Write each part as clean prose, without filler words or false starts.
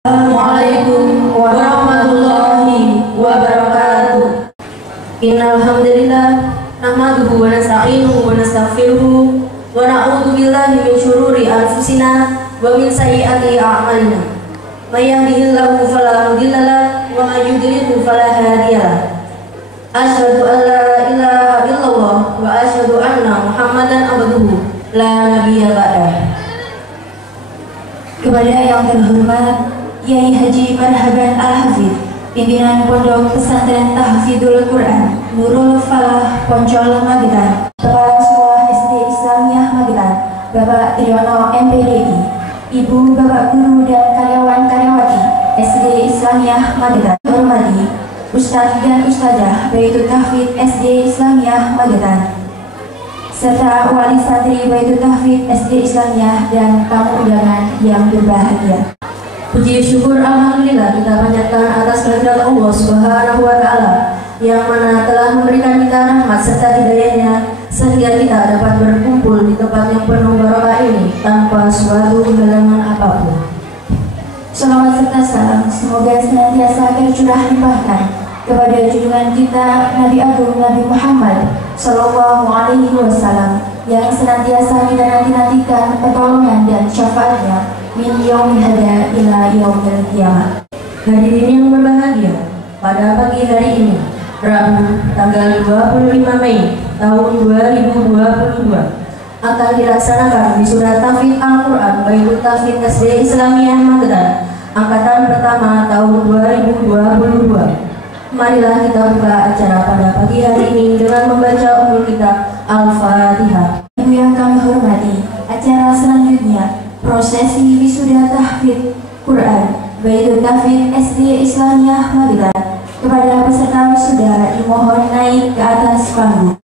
Assalamualaikum warahmatullahi wabarakatuh. Innal hamdalillah nahmaduhu wa nasta'inuhu wa nastaghfiruhu wa na'udzu billahi min syururi anfusina wa min sayyiati a'malina. May yahdihillahu fala mudilla lahu wa may yudlilhu fala hadiya lahu. Asyhadu an la ilaha illallah wa asyhadu anna Muhammadan abduhu la nabiyya ba'dah. Kepada yang terhormat Yai Haji Marhaban Al-Hafidh, pimpinan Pondok Pesantren Tahfidzul Quran Nurul Falah Poncol Magetan, Kepala Sekolah SD Islamiyah Magetan, Bapak Triyono MPDI, Ibu Bapak Guru dan karyawan-karyawati SD Islamiyah Magetan, hormati Ustadz dan Ustadzah Baitul Tahfidz SD Islamiyah Magetan, serta wali santri Baitul Tahfidz SD Islamiyah dan tamu undangan yang berbahagia. Puji syukur alhamdulillah kita panjatkan atas kehadirat Allah Subhanahu wa taala yang mana telah memberikan kita rahmat serta hidayahnya sehingga kita dapat berkumpul di tempat yang penuh barokah ini tanpa suatu halangan apapun. Shalawat serta salam semoga senantiasa tercurah limpahkan kepada junjungan kita Nabi Agung Nabi Muhammad Sallallahu Alaihi Wasallam yang senantiasa kita nanti-nantikan pertolongan dan syafaatnya min yaumi hada ila yaumil qiyamah. Hadirin yang berbahagia, pada pagi hari ini Rabu tanggal 25 Mei tahun 2022 akan dilaksanakan wisuda tahfidz Al-Quran Baitul Tahfidz SD Islamiyah Magetan angkatan pertama tahun 2022. Marilah kita buka acara pada pagi hari ini dengan membaca ummul kitab Al-Fatihah. Ibu yang kami hormati, acara selanjutnya prosesi wisuda tahfidz Quran Baitul Tahfidz SD Islamiyah Magetan. Kepada peserta wisuda dimohon naik ke atas panggung.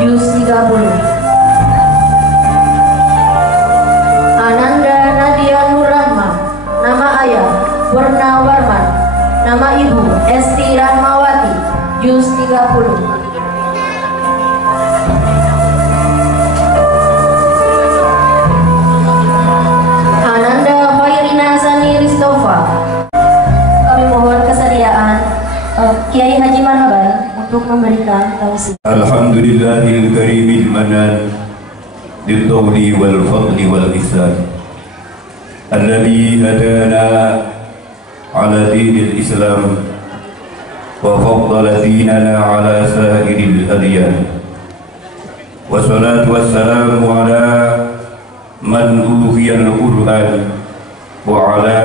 juz 30. Ananda Nadia Nurrahma, nama ayah Werna Warman, nama ibu Esti Rahmawati, juz 30. Kami mohon kesediaan Kiai Haji Marhaban untuk memberikan tausiah. Alhamdulillahil karimil manan bil tawli wal fadli wal ihsan alladhi hadana ala dinil Islam wa faddala dinana ala sa'iril adyan. Wassalatu wassalamu ala man uthiyal Qur'an wa ala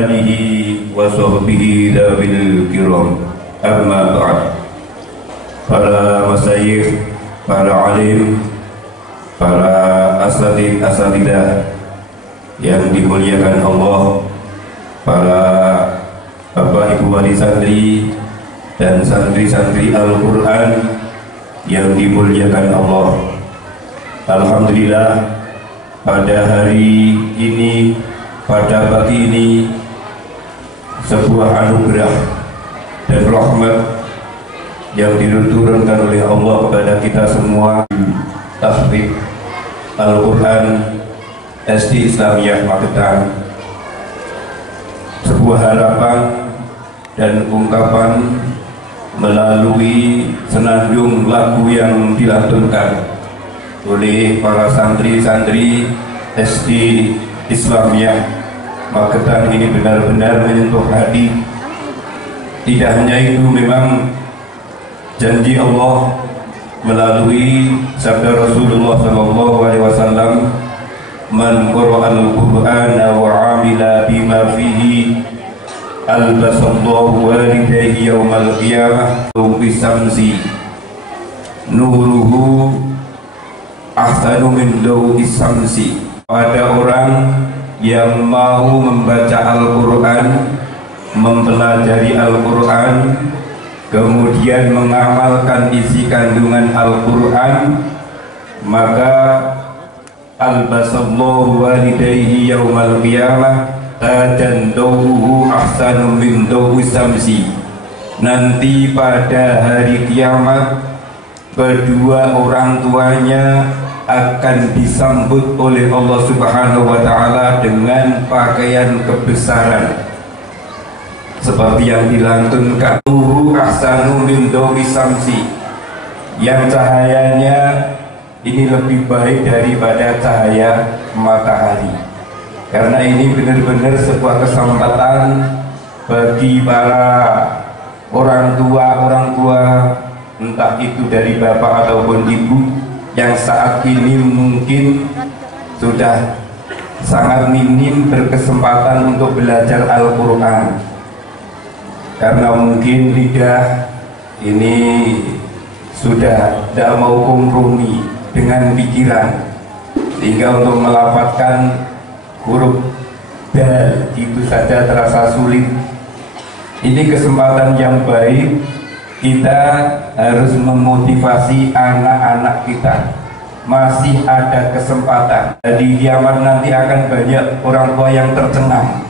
alihi wa sahbihi dawil kiram. Amma ba'd. Para masyayikh, para alim, para asatidah yang dimuliakan Allah, para bapak ibu wali santri dan santri-santri Al-Quran yang dimuliakan Allah. Alhamdulillah, pada hari ini, pada pagi ini, sebuah anugerah dan rahmat yang diturunkan oleh Allah kepada kita semua. Tahfiz Al-Quran SD Islamiyah Magetan, sebuah harapan dan ungkapan melalui senandung lagu yang dilantunkan oleh para santri-santri SD Islamiyah Magetan ini benar-benar menyentuh hati. Tidak hanya itu, memang janji Allah melalui sabda Rasulullah SAW, man qara'al Qur'ana wa 'amila bima fihi albasallahu walidayhi yawmal qiyamah bisamsi nuruhu ahsanu min dawi samsi. Pada orang yang mau membaca Al-Quran, mempelajari Al-Quran, kemudian mengamalkan isi kandungan Al-Quran, maka albasallahu walidayhi yawmal qiyamah tajan dawuhu ahsanu min dawi samsi. Nanti pada hari kiamat, kedua orang tuanya akan disambut oleh Allah Subhanahu wa Ta'ala dengan pakaian kebesaran seperti yang dilantunkan, ahsanu min dawi samsi, yang cahayanya ini lebih baik daripada cahaya matahari. Karena ini benar-benar sebuah kesempatan bagi para orang tua, entah itu dari bapak ataupun ibu, yang saat ini mungkin sudah sangat minim berkesempatan untuk belajar Al-Quran, karena mungkin lidah ini sudah tidak mau kompromi dengan pikiran, sehingga untuk melafadzkan huruf dal itu saja terasa sulit. Ini kesempatan yang baik, kita harus memotivasi anak-anak kita. Masih ada kesempatan. Di kiamat nanti akan banyak orang tua yang tercengang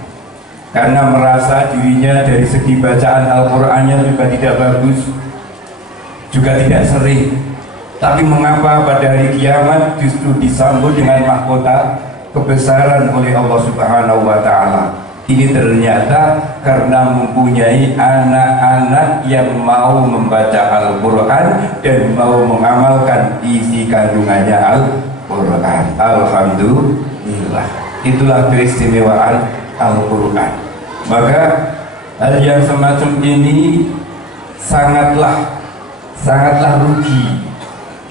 karena merasa dirinya dari segi bacaan Al-Qurannya juga tidak bagus, juga tidak sering. Tapi mengapa pada hari kiamat justru disambut dengan mahkota kebesaran oleh Allah Subhanahu wa Ta'ala? Ini ternyata karena mempunyai anak-anak yang mau membaca Al-Quran dan mau mengamalkan isi kandungannya Al-Quran. Alhamdulillah, itulah keistimewaan Al-Quran. Maka hal yang semacam ini sangatlah rugi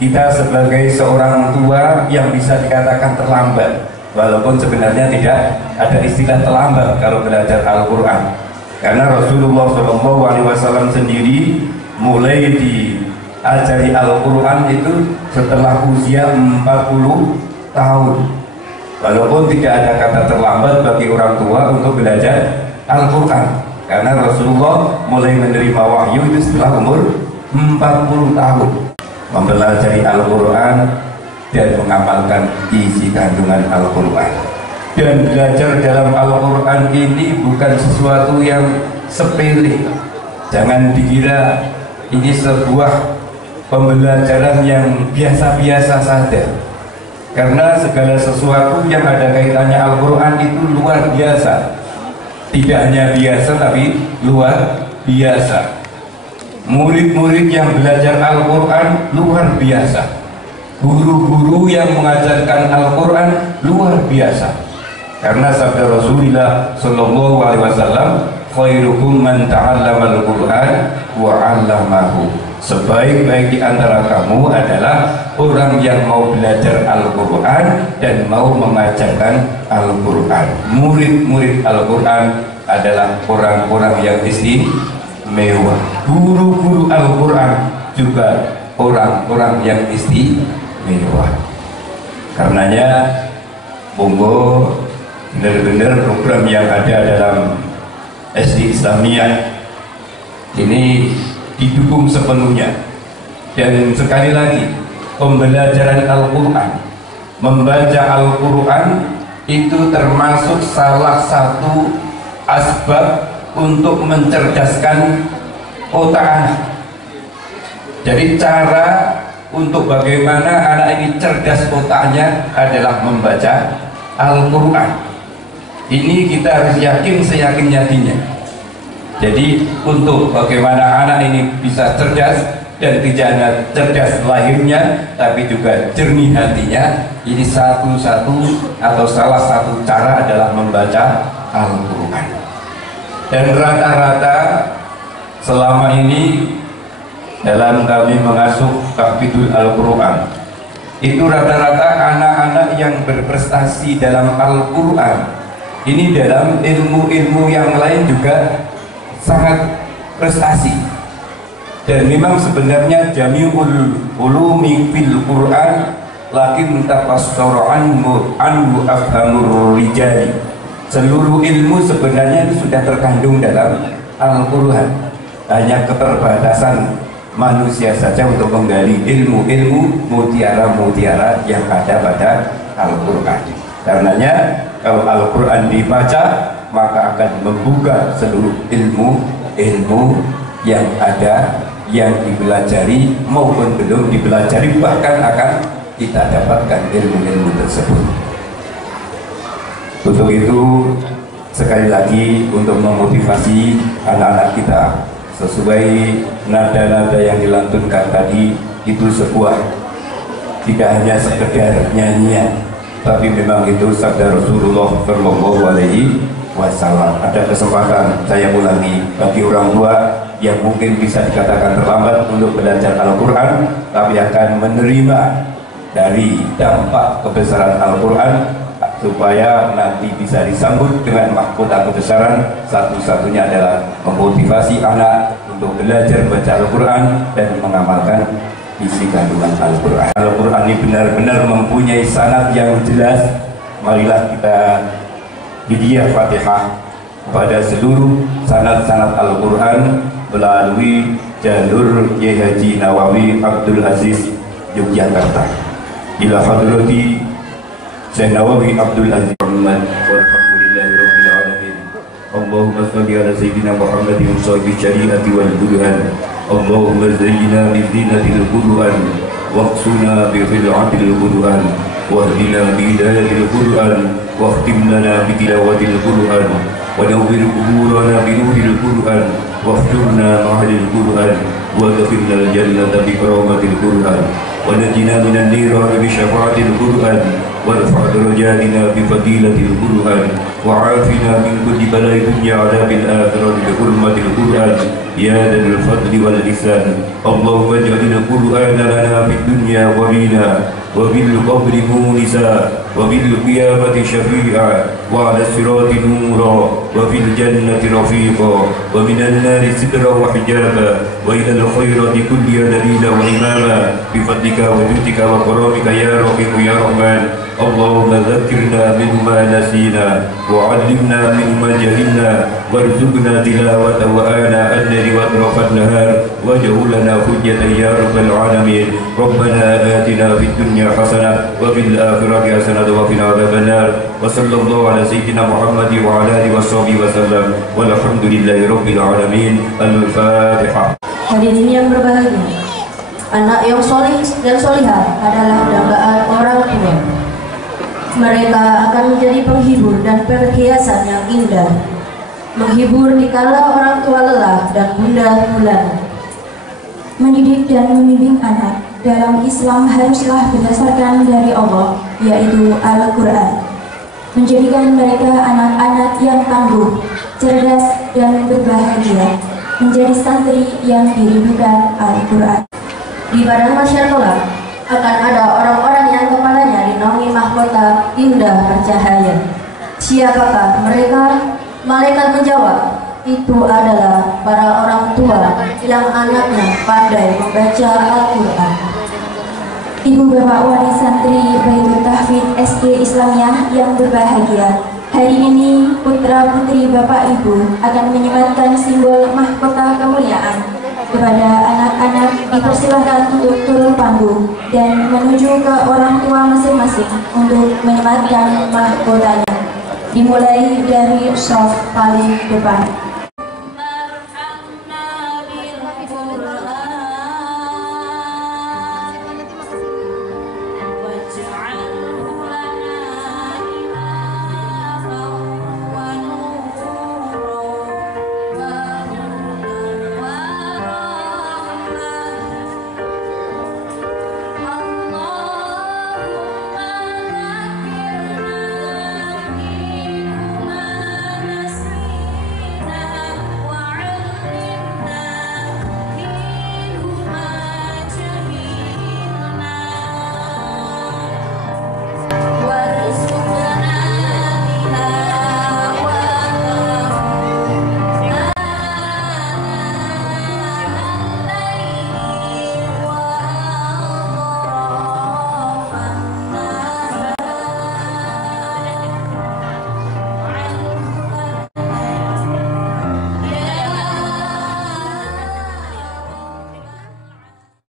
kita sebagai seorang tua yang bisa dikatakan terlambat. Walaupun sebenarnya tidak ada istilah terlambat kalau belajar Al-Quran, karena Rasulullah SAW sendiri mulai diajari Al-Quran itu setelah usia 40 tahun. Walaupun tidak ada kata terlambat bagi orang tua untuk belajar Al-Quran, karena Rasulullah mulai menerima wahyu itu setelah umur 40 tahun. mempelajari Al-Quran dan mengamalkan isi kandungan Al-Quran. Dan belajar dalam Al-Quran ini bukan sesuatu yang sepele. Jangan dikira ini sebuah pembelajaran yang biasa-biasa saja, karena segala sesuatu yang ada kaitannya Al-Quran itu luar biasa. Tidak hanya biasa tapi luar biasa. Murid-murid yang belajar Al-Quran luar biasa. Guru-guru yang mengajarkan Al-Quran luar biasa. Karena sabda Rasulullah Sallallahu Alaihi Wasallam, khairukum man ta'allama al-Quran wa 'allamahu. Sebaik-baik di antara kamu adalah orang yang mau belajar Al-Quran dan mau mengajarkan Al-Quran. Murid-murid Al-Quran adalah orang-orang yang istimewa. Guru-guru Al-Quran juga orang-orang yang istimewa. Karenanya monggo benar-benar program yang ada dalam SD Islamiyah ini didukung sepenuhnya. Dan sekali lagi, pembelajaran Al-Quran, membaca Al-Quran itu termasuk salah satu asbab untuk mencerdaskan otak anak. Jadi cara untuk bagaimana anak ini cerdas otaknya adalah membaca Al-Quran. Ini kita harus yakin seyakin-yakinnya. Jadi untuk bagaimana anak ini bisa cerdas, dan tidak hanya cerdas lahirnya tapi juga jernih hatinya, ini satu-satu atau salah satu cara adalah membaca Al-Quran. Dan rata-rata selama ini dalam kami mengasuh Tahfidzul Al-Quran, itu rata-rata anak-anak yang berprestasi dalam Al-Quran ini dalam ilmu-ilmu yang lain juga sangat prestasi. Dan memang sebenarnya jami'ul ulumi fil Quran lakin tafassara anhu afhamur rijali. Seluruh ilmu sebenarnya itu sudah terkandung dalam Al-Quran. Hanya keterbatasan manusia saja untuk menggali ilmu-ilmu mutiara-mutiara yang ada pada Al-Quran. Karenanya kalau Al-Quran dibaca maka akan membuka seluruh ilmu yang ada, yang dipelajari maupun belum dipelajari, bahkan akan kita dapatkan ilmu-ilmu tersebut. Untuk itu sekali lagi untuk memotivasi anak-anak kita sesuai nada-nada yang dilantunkan tadi, itu sebuah tidak hanya sekedar nyanyian, tapi memang itu sabda Rasulullah Shallallahu Alaihi Wasallam. Ada kesempatan saya ulangi, bagi orang tua yang mungkin bisa dikatakan terlambat untuk belajar Al-Quran tapi akan menerima dari dampak kebesaran Al-Quran, supaya nanti bisa disambut dengan mahkota kebesaran, satu-satunya adalah memotivasi anak untuk belajar baca Al-Quran dan mengamalkan isi kandungan Al-Quran. Al-Quran ini benar-benar mempunyai sanad yang jelas. Marilah kita hadiah Fatihah pada seluruh sanad-sanad Al-Quran melalui jalur Kiai Haji Nawawi Abdul Aziz Yogyakarta. Ila hadrati Syekh Nawawi Abdul Aziz Muhammad walhamdulillahirabbil alamin. Allahumma shalli ala sayyidina Muhammadin sahibi syariati wal burhan. Allahumma zayyina bi zinatil Qur'an waqsuna bi khil'atil Qur'an wahdina bi hidayatil Qur'an واختم لنا بتلاوة القرآن ونور قبورنا بنور القرآن واحشرنا مع القرآن وادخلنا الجنة بكرامة القرآن ونجنا من النيران بشفاعة القرآن وارفع درجاتنا بفضيلة القرآن وعافنا من كل بلاء الدنيا عذاب الآخرة بحرمة القرآن يا ذا الفضل والإحسان. اللهم اجعل القرآن لنا في الدنيا ولينا وبالقبر مونسا وبالقيامة شفيعا وعلى الصراط نورا وفي الجنة رفيقا ومن النار سترا وحجابا وإلى الخيرات كلها دليلا وإماما بفضلك وجودك وكرامك يا رحيم يا رحمن. اللهم ذكرنا مما نسينا وعلمنا مما جهلنا وارزقنا تلاوته آناء الليل وأطراف النهار واجعل لنا حجة يا رب العالمين. ربنا آتنا في الدنيا حسنة وفي الآخرة حسنة وقنا عذاب النار. وصلى الله على سيدنا محمد وعلى آله وصحبه وسلم والحمد لله رب العالمين. الفاتحة. Hadirin yang berbahagia, anak yang soleh dan solihah adalah dambaan orang tua. Mereka akan menjadi penghibur dan perhiasan yang indah, menghibur dikala orang tua lelah dan bunda gulana. Mendidik dan membimbing anak dalam Islam haruslah berdasarkan dari Allah, yaitu Al-Quran. Menjadikan mereka anak-anak yang tangguh, cerdas, dan berbahagia, menjadi santri yang dirindukan Al-Quran. Di padang mahsyar kelak akan ada orang-orang yang kepalanya dinaungi mahkota indah bercahaya. Siapakah mereka? Malaikat menjawab, itu adalah para orang tua yang anaknya pandai membaca Al-Quran. Ibu bapak wali santri Baitul Tahfidz SD Islamiyah yang berbahagia, hari ini putra putri bapak ibu akan menyematkan simbol mahkota kemuliaan. Kepada anak-anak dipersilahkan untuk turun panggung dan menuju ke orang tua masing-masing untuk menyematkan mahkotanya. Dimulai dari shaf paling depan.